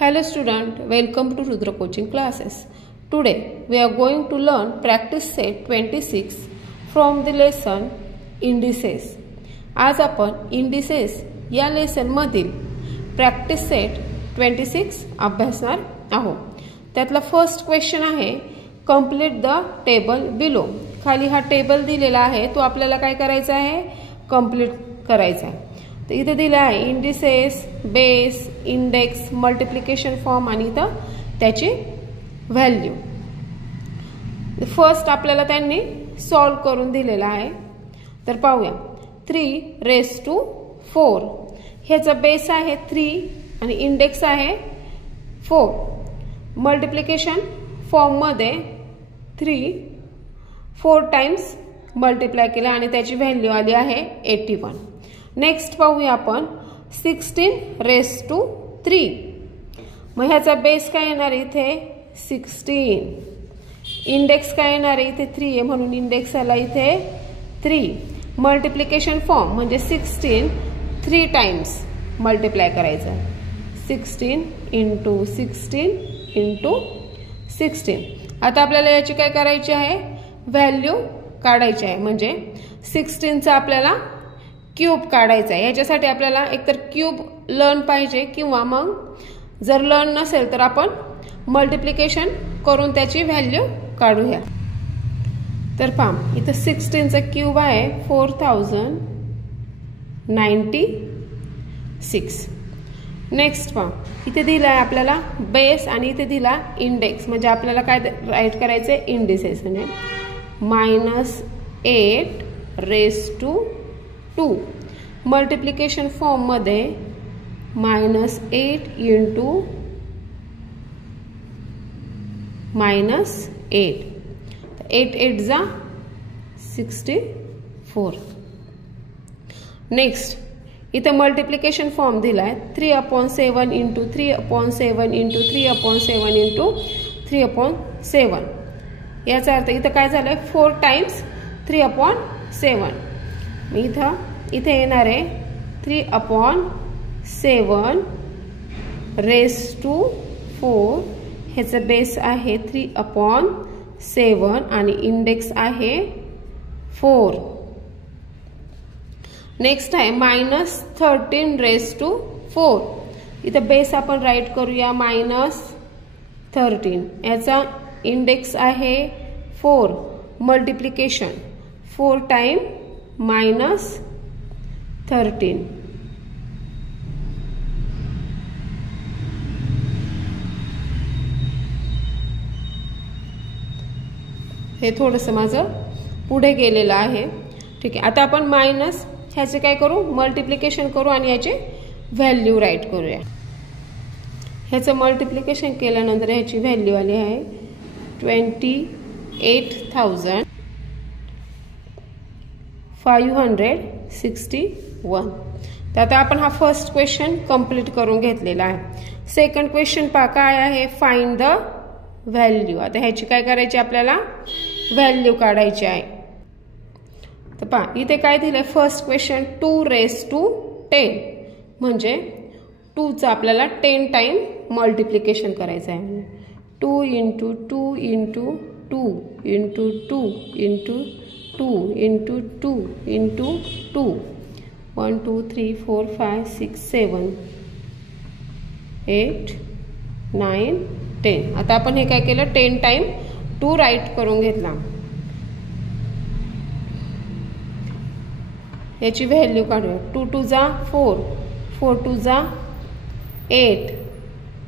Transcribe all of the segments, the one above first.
Hello student, welcome to Rudra coaching classes. Today we are going to learn practice set 26 from the lesson indices. आज आपण indices या lesson मधील practice set 26 अभ्यासणार आहोत. त्यातला first question आहे complete the table below. खाली हा टेबल दिलेला आहे, तो आपल्याला काय करायचा आहे, कंप्लीट करायचा आहे. तर इथे दिला आहे indices, base, index, multiplication form आणि इथं त्याची व्हॅल्यू. फर्स्ट आपल्याला त्यांनी सॉल्व करून दिलेला आहे. तर पाहूया. 3⁴ ह्याचा बेस आहे 3 आणि इंडेक्स आहे 4. मल्टिप्लिकेशन फॉर्म मध्ये 3 4 टाइम्स मल्टिप्लाय केला आणि त्याची व्हॅल्यू आली आहे 81. नेक्स्ट पाहूया आपण 16⁻3. मग ह्याचा बेस काय येणार इथे 16. इंडेक्स काय येणार इथे 3 आहे म्हणून इंडेक्स आला इथे 3. मल्टिप्लिकेशन फॉर्म म्हणजे 16 3 टाइम्स मल्टिप्लाय करायचं. 16 × 16 × 16. आता आपल्याला याची काय करायची आहे, व्हॅल्यू काढायची आहे. म्हणजे 16चा आपल्याला क्यूब काढायचा आहे. याच्यासाठी आपल्याला एकतर क्यूब लर्न पाहिजे किंवा मग जर लर्न नसेल तर आपण मल्टिप्लिकेशन करून त्याची व्हॅल्यू काढूया. तर पहा इथं 16चा क्यूब आहे 4096. नेक्स्ट पहा इथे दिला आहे आपल्याला बेस आणि इथे दिला इंडेक्स. म्हणजे आपल्याला काय राईट करायचं आहे, इंडिसेस म्हणजे -8⁻². मल्टिप्लिकेशन फॉर्म मध्ये -8 × -8. 8 8 जा 64. नेक्स्ट इथे मल्टिप्लिकेशन फॉर्म दिलाय 3/7 × 3/7 × 3/7 × 3/7. याचा अर्थ इथं काय झालंय 4 टाइम्स 3/7. इथे येणार आहे 3/7⁴. ह्याचा बेस आहे 3/7 आणि इंडेक्स आहे 4. नेक्स्ट आहे -13⁻4. इथं बेस आपण राईट करूया -13. याचा इंडेक्स आहे 4. Multiplication 4 time -13. हे थोडंसं माझं पुढे गेलेलं आहे. ठीक आहे. आता आपण मायनस ह्याचे काय करू, मल्टिप्लिकेशन करू आणि याचे व्हॅल्यू राईट करूया. ह्याचं मल्टिप्लिकेशन केल्यानंतर ह्याची व्हॅल्यू आली आहे 28,561. तर आता आपण हा फर्स्ट क्वेश्चन कंप्लीट करून घेतलेला आहे. सेकंड क्वेश्चन पहा काय आहे, फाइंड द व्हॅल्यू. आता ह्याची काय करायची, आपल्याला व्हॅल्यू काढायची आहे. तर पहा इथे काय दिलंय फर्स्ट क्वेश्चन 2⁻10. म्हणजे 2चा आपल्याला 10 टाइम मल्टिप्लिकेशन करायचं आहे. 2 × 2 × 2 × 2 × 2 × 2 × 2. 1 2 3 4 5 6 7 8 9 10. आता आपण हे काय केलं, 10 टाइम 2 राईट करून घेतला. याची व्हॅल्यू काढूया. 2 2 जा 4, 4 2 जा 8,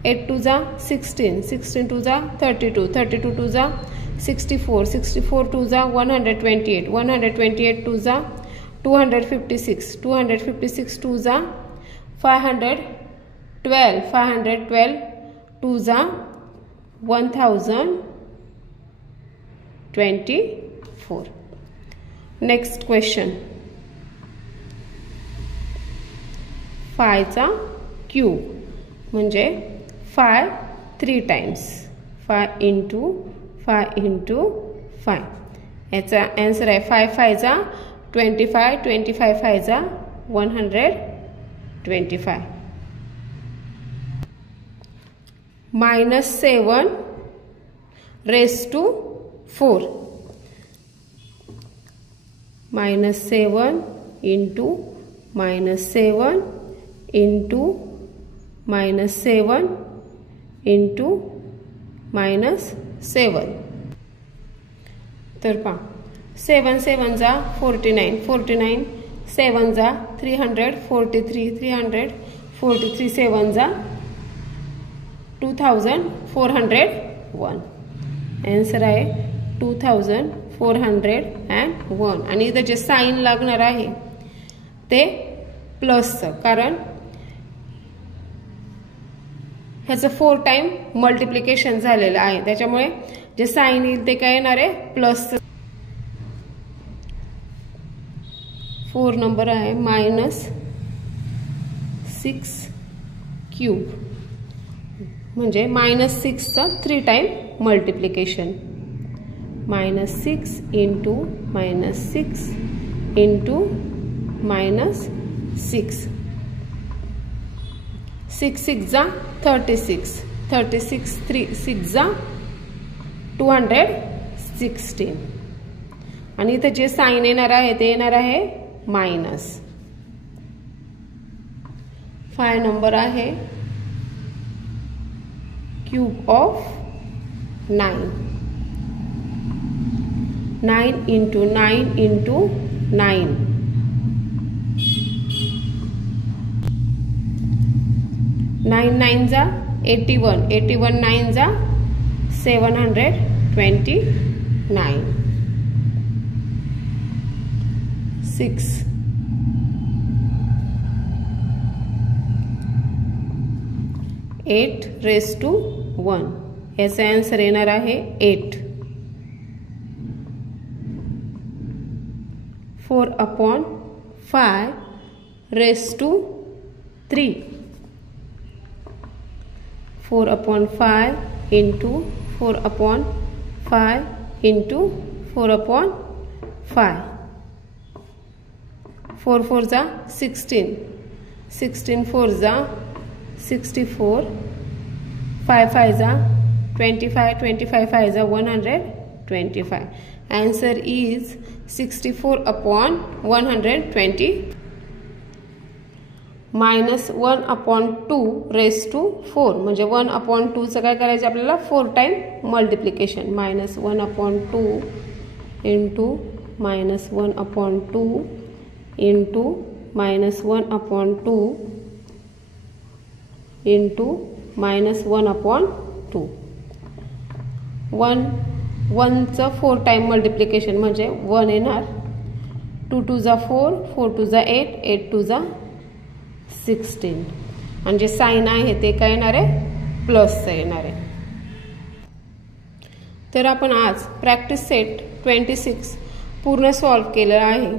8 2 जा 16, 16 2 जा 32, 32 2 जा 64, 64 2 जा 128, 128 2 जा 256, 256 2 जा 512, 512 2 जा 1024. नेक्स्ट क्वेश्चन 5चा क्यूब म्हणजे 5 3 टाइम्स 5 × 5 × 5. याचा आन्सर आहे 5 5 जा 25, 25 5 जा 125. -7 raised to 4. -7 into -7 into -7 into -7. तर पहा 7 7 जा 49, 49 7 जा 343, 343 7 जा 2401. आन्सर आहे 2401. आणि इथं जे साइन लागणार आहे ते प्लसचं, कारण ह्याचं 4 टाइम मल्टिप्लिकेशन झालेलं आहे, त्याच्यामुळे जे साइन येईल ते काय येणार आहे प्लसचं. 4 नंबर आहे -6 क्यूब, म्हणजे -6चा 3 टाइम मल्टिप्लिकेशन. -6 into -6 into -6. 6 6 जा 36, 36 3 6 जा 216. आणि इथे जे साइन येणार आहे ते येणार आहे मायनस. 5 नंबर आहे क्यूब ऑफ 9. 9 into 9 into 9. 9 9 जा 81, 81 9 जा 729. 6 8 raised to 1. याचा आन्सर येणार आहे 8. 4/5 raised to 3. 4/5 into 4/5 into 4/5. 4 4 जा 16, 16 4 जा 64, 5 5 जा 25, 25 5 जा 125. Answer is 64/120. -1/2 raised to 4, म्हणजे 1/2चं काय करायचं आपल्याला 4 time multiplication. -1/2 into -1/2 into -1/2 into -1/2. 1चं 4 time multiplication म्हणजे 1 येणार. 2 2 जा 4, 4 2 जा 8, 8 2 जा 16. आणि जे साइन आहे ते काय येणार आहे प्लसचं येणार आहे. तर आपण आज प्रॅक्टिस सेट 26 पूर्ण सॉल्व केलं आहे.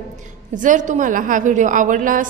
जर तुम्हाला हा व्हिडिओ आवडला असेल